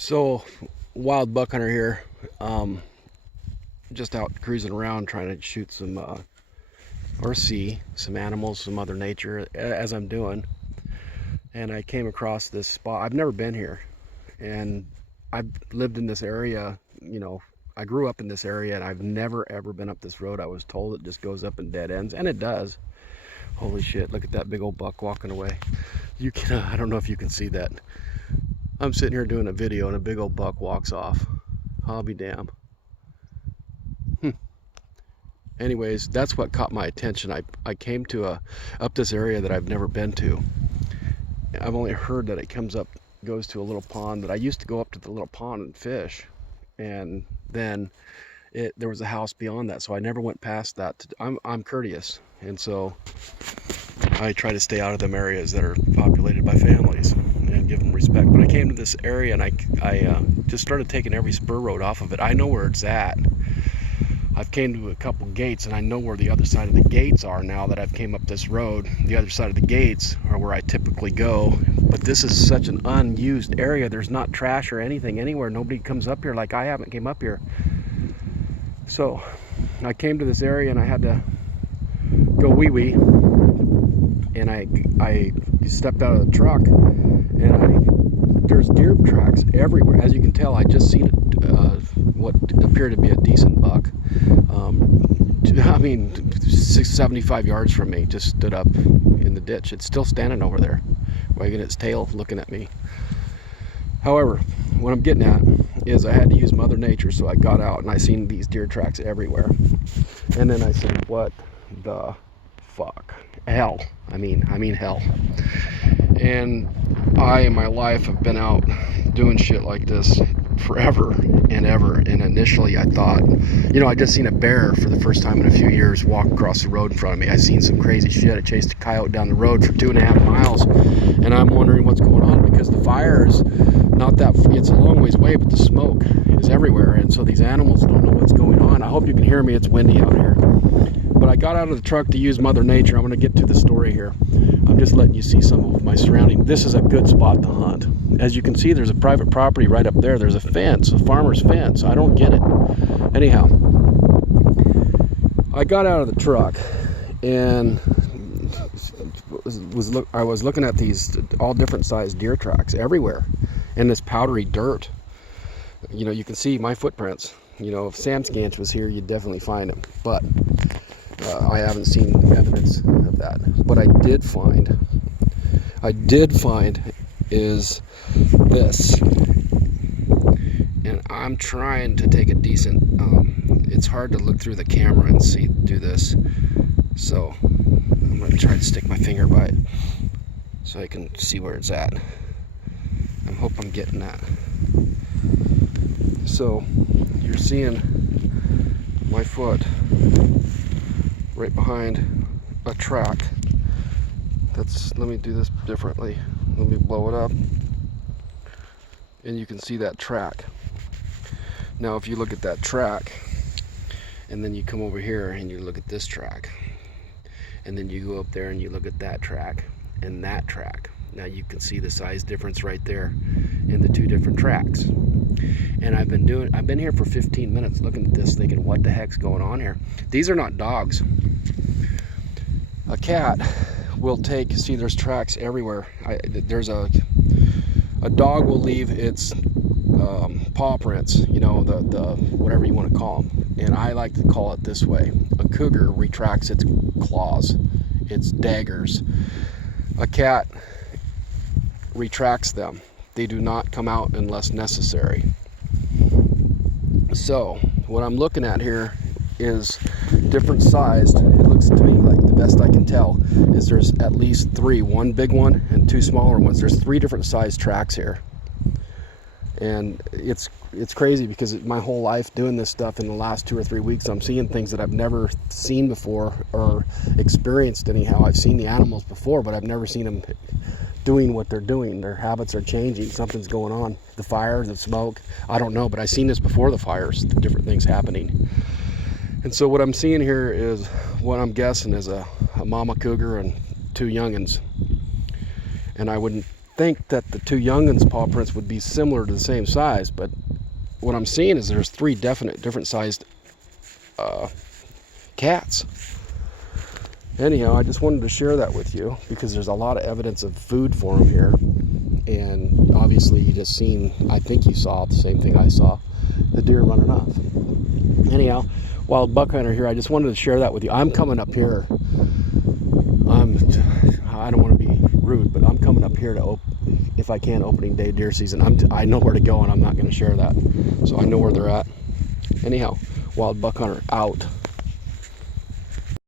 So, wild buck hunter here. Just out cruising around trying to shoot some or see some animals, some other nature as I'm doing. And I came across this spot. I've never been here, and I've lived in this area. I grew up in this area, and I've never ever been up this road. I was told it just goes up in dead ends, and it does. Holy shit! Look at that big old buck walking away. You can I don't know if you can see that. I'm sitting here doing a video and a big old buck walks off. I'll be damn. Anyways, that's what caught my attention. I came to up this area that I've never been to. I've only heard that it goes to a little pond, that I used to go up to the little pond and fish. And then there was a house beyond that, so I never went past that. I'm courteous, and so I try to stay out of them areas that are populated by families and give them respect. But I came to this area and I just started taking every spur road off of it. I know where it's at. I've came to a couple gates, and I know where the other side of the gates are now that I've came up this road. The other side of the gates are where I typically go. But this is such an unused area. There's not trash or anything anywhere. Nobody comes up here like I haven't came up here. So I came to this area and I had to go wee-wee. And I stepped out of the truck, and there's deer tracks everywhere. As you can tell, I just seen what appeared to be a decent buck. 75 yards from me, just stood up in the ditch. It's still standing over there, wagging its tail, looking at me. However, what I'm getting at is I had to use Mother Nature, so I got out and I seen these deer tracks everywhere. And then I said, what the fuck? Hell. I mean hell. And I in my life have been out doing shit like this forever and ever. And initially I thought, I just seen a bear for the first time in a few years walk across the road in front of me. I seen some crazy shit. I chased a coyote down the road for 2.5 miles, and I'm wondering what's going on, because the fire's not that, it's a long ways away, but the smoke is everywhere, and so these animals don't know what's going on. I hope you can hear me. It's windy out here. But I got out of the truck to use Mother Nature. I'm going to get to the story here. I'm just letting you see some of my surrounding. This is a good spot to hunt. As you can see, there's a private property right up there. There's a fence, a farmer's fence. I don't get it. Anyhow, I got out of the truck and I was looking at these all different sized deer tracks everywhere in this powdery dirt. You can see my footprints. If Sam Scans was here, you'd definitely find him. But I haven't seen evidence of that. What I did find is this. And I'm trying to take a decent, it's hard to look through the camera and do this. So I'm going to try to stick my finger by it so I can see where it's at. I hope I'm getting that. So you're seeing my foot right behind a track. Let me do this differently. Let me blow it up, and you can see that track. Now if you look at that track, and then you come over here and you look at this track, and then you go up there and you look at that track and that track. Now you can see the size difference right there in the two different tracks. And I've been here for 15 minutes looking at this, thinking, what the heck's going on here? These are not dogs. A cat will see, there's tracks everywhere. A dog will leave its paw prints, the whatever you want to call them. And I like to call it this way. A cougar retracts its claws, its daggers. A cat retracts them. They do not come out unless necessary. So what I'm looking at here is different sized. It looks to me like, the best I can tell, is there's at least three, one big one and two smaller ones. There's 3 different sized tracks here. And it's crazy, because my whole life doing this stuff, in the last 2 or 3 weeks, I'm seeing things that I've never seen before or experienced anyhow. I've seen the animals before, but I've never seen them doing what they're doing. Their habits are changing. Something's going on. The fire, the smoke, I don't know, but I've seen this before the fires, the different things happening. And so what I'm seeing here is what I'm guessing is a mama cougar and 2 youngins. And I wouldn't think that the two young'uns' paw prints would be similar to the same size, but what I'm seeing is there's three different sized cats. Anyhow, I just wanted to share that with you because there's a lot of evidence of food for them here. And obviously you just seen, I think you saw the same thing I saw, the deer running off. Anyhow, wild buck hunter here, I just wanted to share that with you. I'm coming up here. I don't want to be rude, but I'm coming up here to, if I can, opening day deer season. I know where to go, and I'm not going to share that. So I know where they're at. Anyhow, wild buck hunter out.